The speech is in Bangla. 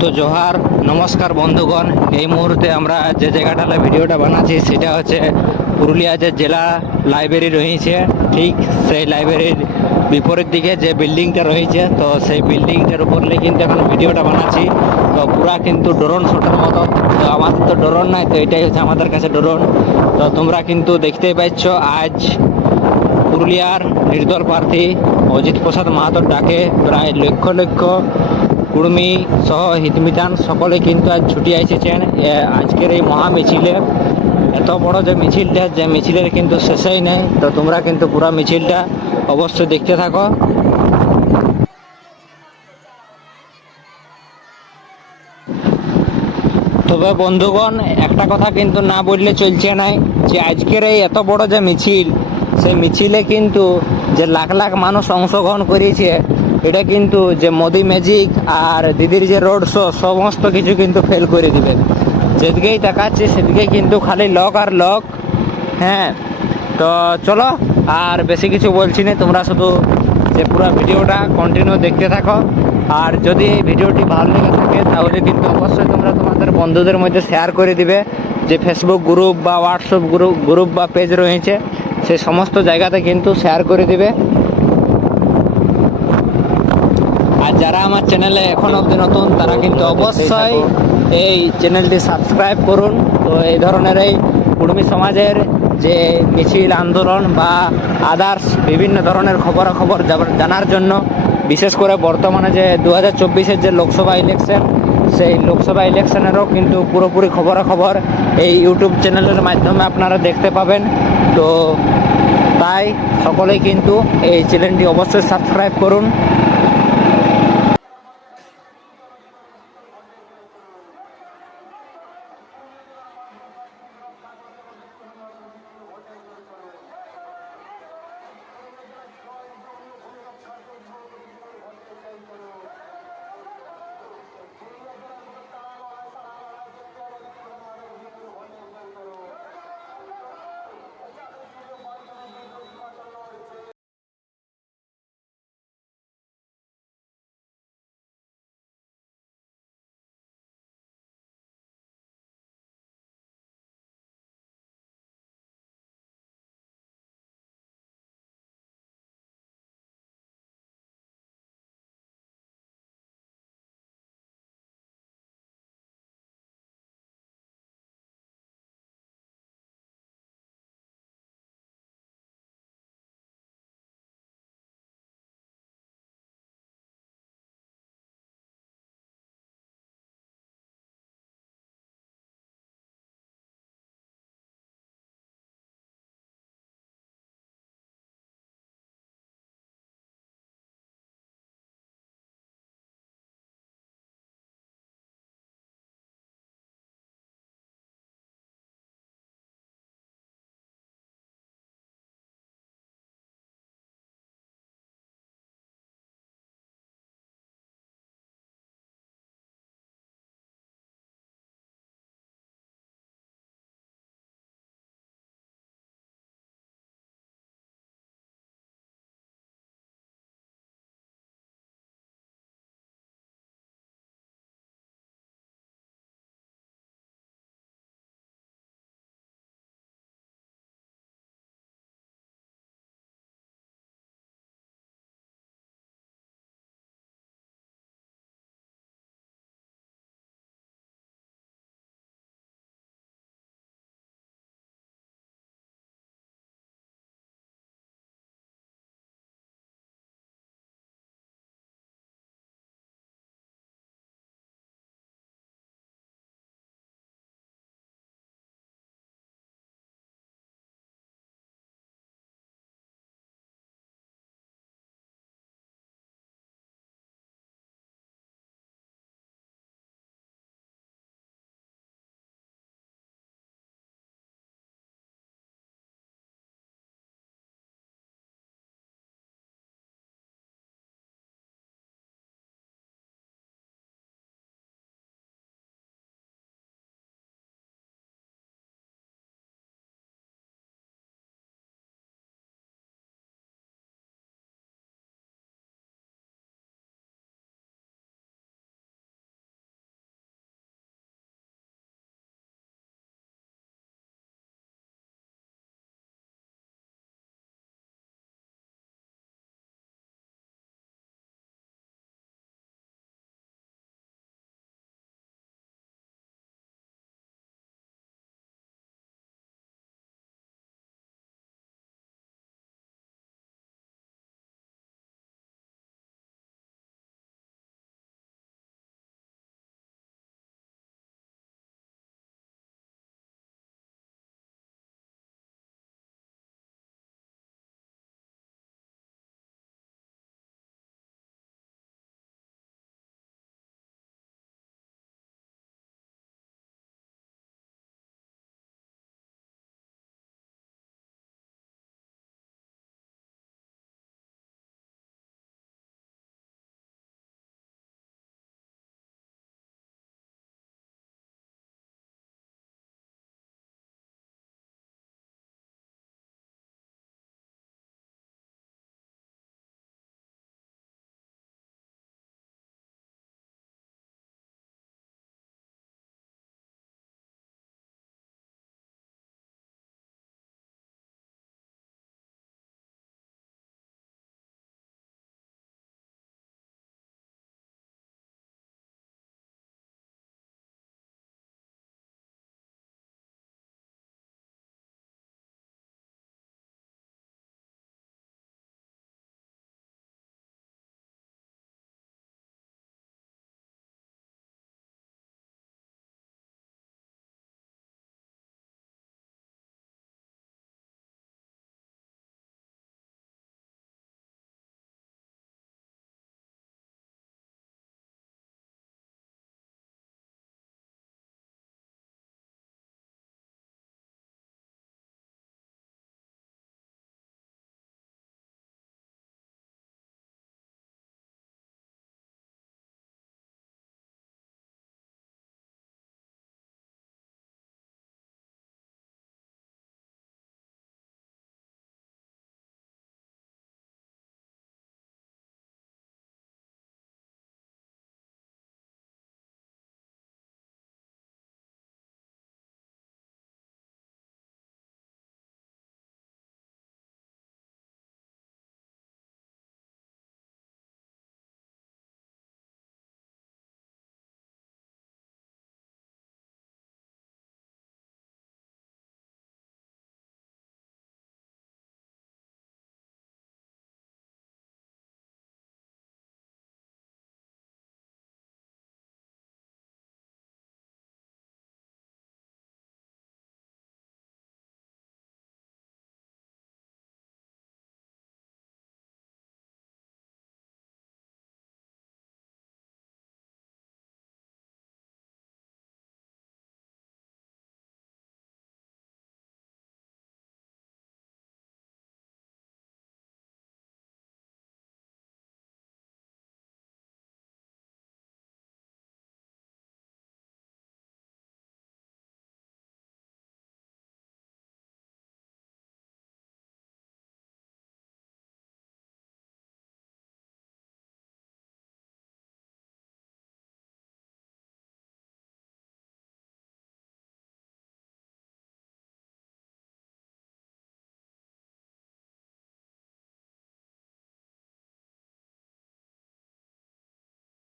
তো জোহার, নমস্কার বন্ধুগণ। এই মুহূর্তে আমরা যে জায়গাটাতে ভিডিওটা বানাচ্ছি, সেটা হচ্ছে পুরুলিয়া যে জেলা লাইব্রেরি রয়েছে, ঠিক সেই লাইব্রেরির বিপরীত দিকে যে বিল্ডিংটা রয়েছে, তো সেই বিল্ডিংটার উপর নিয়ে কিন্তু এখন ভিডিওটা বানাচ্ছি। তো পুরা কিন্তু ড্রোন শটের মতো। তো আমাদের তো ড্রোন নাই, তো এটাই হচ্ছে আমাদের কাছে ড্রোন। তো তোমরা কিন্তু দেখতেই পাচ্ছ, আজ পুরুলিয়ার নির্দল প্রার্থী অজিত প্রসাদ মাহাতোর ডাকে প্রায় লক্ষ লক্ষ কুর্মী সহ হিতমিতান সকলে কিন্তু আজ ছুটি এসেছেন। আজকের এই মহা মিছিলে। এত বড় যে মিছিলটা, যে মিছিলের কিন্তু শেষই নেই। তো তোমরা কিন্তু পুরো মিছিলটা অবশ্যই দেখতে থাকো। তবে বন্ধুগণ, একটা কথা কিন্তু না বললে চলছে না যে আজকের এই এত বড় যে মিছিল, সেই মিছিলে কিন্তু যে লাখ লাখ মানুষ অংশগ্রহণ করেছে এটা কিন্তু যে মোদি ম্যাজিক আর দিদির যে রোড শো সমস্ত কিছু কিন্তু ফেল করে দিবে যেদিকেই তাকাচ্ছে সেদিকে কিন্তু খালি লক আর লক হ্যাঁ তো চলো, আর বেশি কিছু বলছি না, তোমরা শুধু যে পুরো ভিডিওটা কন্টিনিউ দেখতে থাকো। আর যদি এই ভিডিওটি ভালো লেগে থাকে, তাহলে কিন্তু অবশ্যই তোমরা তোমাদের বন্ধুদের মধ্যে শেয়ার করে দিবে। যে ফেসবুক গ্রুপ বা হোয়াটসঅ্যাপ গ্রুপ গ্রুপ বা পেজ রয়েছে, সেই সমস্ত জায়গাতে কিন্তু শেয়ার করে দিবে আর যারা আমার চ্যানেলে এখন অবধি নতুন, তারা কিন্তু অবশ্যই এই চ্যানেলটি সাবস্ক্রাইব করুন। তো এই ধরনের এই কুর্মী সমাজের যে মিছিল, আন্দোলন বা আদার্স বিভিন্ন ধরনের খবরাখবর জানার জন্য, বিশেষ করে বর্তমানে যে দু হাজার যে লোকসভা ইলেকশন সেই লোকসভা ইলেকশনেরও কিন্তু পুরোপুরি খবরাখবর এই ইউটিউব চ্যানেলের মাধ্যমে আপনারা দেখতে পাবেন। তো তাই সকলেই কিন্তু এই চ্যানেলটি অবশ্যই সাবস্ক্রাইব করুন।